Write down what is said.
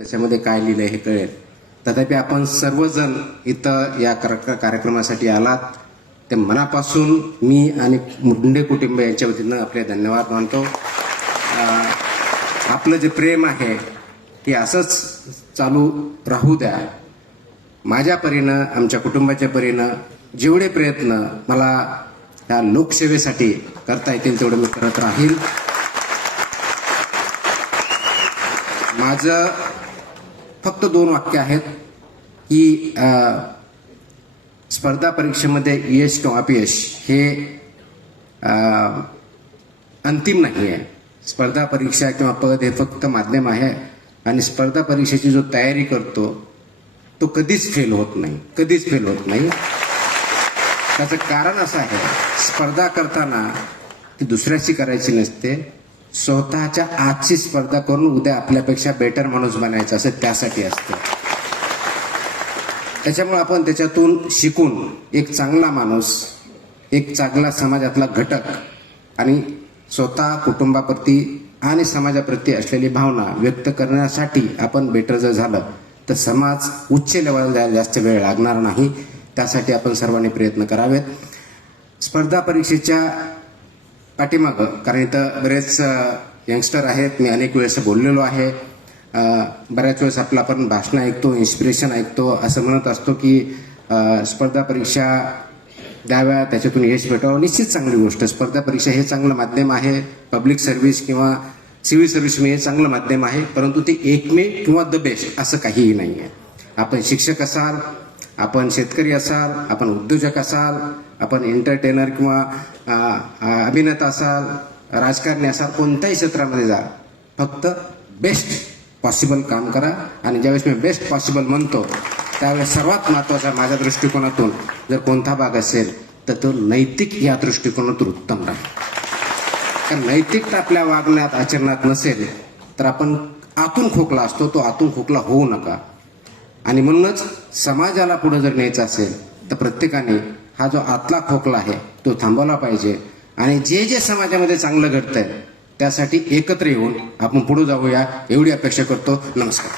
त्याच्यामध्ये काय लिहिलंय हे कळेल. तथापि आपण सर्वजण इथं या कार्यक्रमासाठी आलात ते मनापासून मी आणि मुंडे कुटुंब यांच्या वतीनं आपले धन्यवाद मानतो. आपलं जे प्रेम आहे ते असंच चालू राहू द्या. माझ्या परीनं, आमच्या कुटुंबाच्या परीनं जेवढे प्रयत्न मला या लोकसेवेसाठी करता येतील तेवढे मी करत राहील. माझं फक्त 2 वाक्य आहेत की स्पर्धा परीक्षेमध्ये यश किंवा अपयश हे अंतिम नाही आहे. स्पर्धा परीक्षा किंवा पद हे फक्त माध्यम आहे आणि स्पर्धा परीक्षेची जो तयारी करतो तो कधीच फेल होत नाही, कधीच फेल होत नाही. त्याचं कारण असं आहे, स्पर्धा करताना ती दुसऱ्याची करायची नसते, स्वतःच्या आजची स्पर्धा करून उद्या आपल्यापेक्षा बेटर माणूस बनायचा असं त्यासाठी असतं. त्याच्यामुळे आपण त्याच्यातून शिकून एक चांगला माणूस, एक चांगला समाजातला घटक आणि स्वतः कुटुंबाप्रती आणि समाजाप्रती असलेली भावना व्यक्त करण्यासाठी आपण बेटर जर झालं तर समाज उच्च लेवलला जायला जास्त वेळ लागणार नाही. त्यासाठी आपण सर्वांनी प्रयत्न करावेत. स्पर्धा परीक्षेच्या पाठीमागं, कारण इथं बरेच यंगस्टर आहेत, मी अनेक वेळेस बोललेलो आहे. बऱ्याच वेळेस आपलं आपण भाषण ऐकतो, इन्स्पिरेशन ऐकतो, असं म्हणत असतो की स्पर्धा परीक्षा द्याव्या, त्याच्यातून यश भेटावं. निश्चित चांगली गोष्ट. स्पर्धा परीक्षा हे चांगलं माध्यम आहे. पब्लिक सर्व्हिस किंवा सिव्हिल सर्व्हिस हे चांगलं माध्यम आहे, परंतु ते एकमेव किंवा द बेस्ट असं काहीही नाही आहे. आपण शिक्षक असाल, आपण शेतकरी असाल, आपण उद्योजक असाल, आपण एंटरटेनर किंवा अभिनेता असाल, राजकारणी असाल, कोणत्याही क्षेत्रामध्ये जा, फक्त बेस्ट पॉसिबल काम करा. आणि ज्यावेळेस मी बेस्ट पॉसिबल म्हणतो त्यावेळेस सर्वात महत्त्वाचा माझ्या दृष्टिकोनातून जर कोणता भाग असेल तर तो नैतिक या दृष्टिकोनातून उत्तम राहील. कारण नैतिकता आपल्या वागण्यात, आचरणात नसेल तर आपण आतून खोकला असतो, तो आतून खोकला होऊ नका. आणि म्हणूनच समाजाला पुढे जर न्यायचं असेल तर प्रत्येकाने हा जो आतला खोकला आहे तो थांबवला पाहिजे. आणि जे जे समाजामध्ये चांगलं घडतंय त्यासाठी एकत्र येऊन आपण पुढे जाऊया एवढी अपेक्षा करतो. नमस्कार.